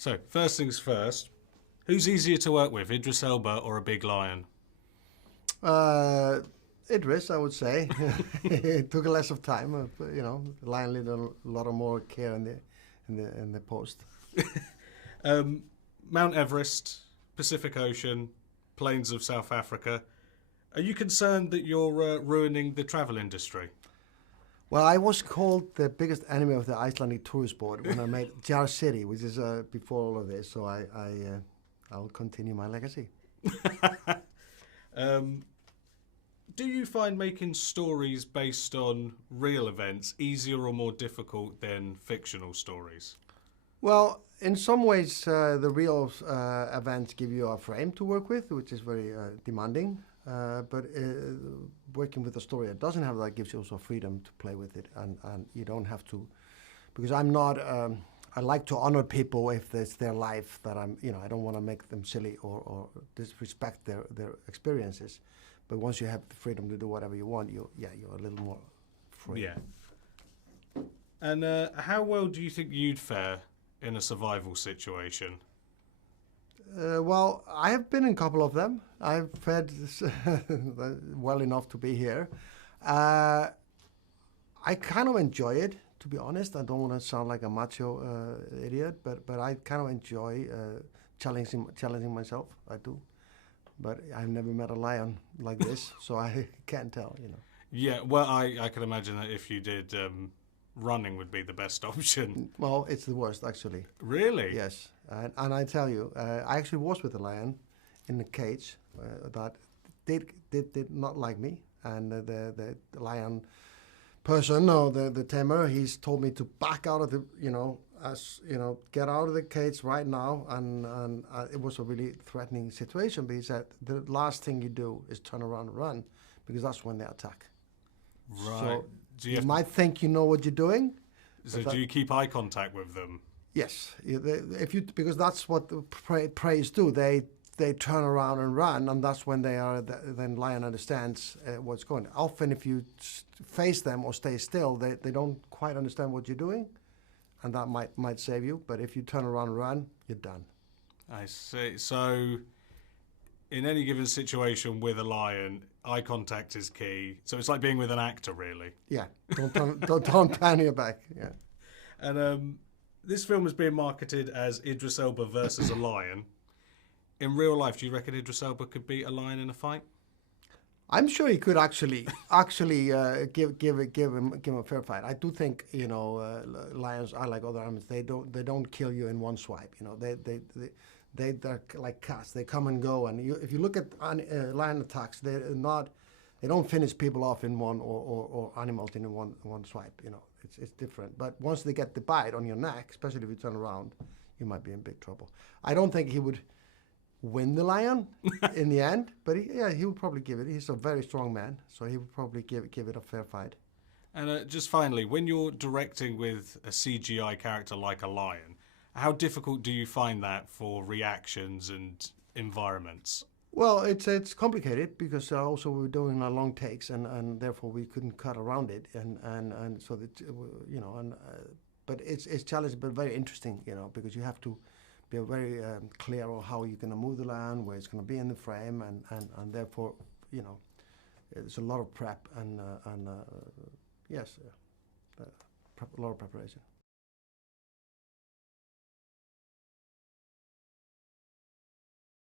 So, first things first, who's easier to work with, Idris Elba or a big lion? Uh, Idris, I would say. It took less of time. Lion needed a lot of more care in the post. Um, Mount Everest, Pacific Ocean, plains of South Africa. Are you concerned that you're ruining the travel industry? Well, I was called the biggest enemy of the Icelandic tourist board when I made Jar City, which is before all of this. So I'll continue my legacy. Um, do you find making stories based on real events easier or more difficult than fictional stories? Well, in some ways, the real events give you a frame to work with, which is very demanding. But working with a story that doesn't have that gives you also freedom to play with it, and you don't have to, because I'm not. I like to honor people if it's their life that I don't want to make them silly or disrespect their experiences. But once you have the freedom to do whatever you want, you're a little more free. Yeah. And how well do you think you'd fare in a survival situation? Well, I have been in a couple of them. I've fed well enough to be here. I kind of enjoy it, to be honest. I don't want to sound like a macho idiot, but I kind of enjoy challenging myself. I do. But I've never met a lion like this, so I can't tell. Yeah, well, I can imagine that if you did, running would be the best option. Well, it's the worst, actually. Really? Yes, and I tell you, I actually was with a lion in a cage that did not like me, and the lion person or the tamer, he's told me to back out of the get out of the cage right now, and it was a really threatening situation. But he said the last thing you do is turn around and run, because that's when they attack. Right. So Do you might think you know what you're doing. So do you keep eye contact with them? Yes, because that's what the preys do. They turn around and run, and that's when then lion understands what's going on. Often, if you face them or stay still, they don't quite understand what you're doing, and that might save you. But if you turn around and run, you're done. I see. So, in any given situation with a lion, eye contact is key. So it's like being with an actor, really. Yeah, don't turn your back. Yeah. And this film is being marketed as Idris Elba versus a lion. In real life, do you reckon Idris Elba could beat a lion in a fight? I'm sure he could actually give him a fair fight. I do think lions are like other animals. They don't kill you in one swipe. They're like cats. They come and go. And if you look at lion attacks, they don't finish people off in one or animals in one swipe. It's different. But once they get the bite on your neck, especially if you turn around, you might be in big trouble. I don't think he would win the lion in the end, but he would probably give it. He's a very strong man, so he would probably give it a fair fight. And just finally, when you're directing with a CGI character like a lion, how difficult do you find that for reactions and environments? Well, it's complicated because also we were doing long takes, and therefore we couldn't cut around it, and so that but it's challenging but very interesting, because you have to be very clear on how you're going to move the lion, where it's going to be in the frame, and therefore there's a lot of prep and yes, a lot of preparation.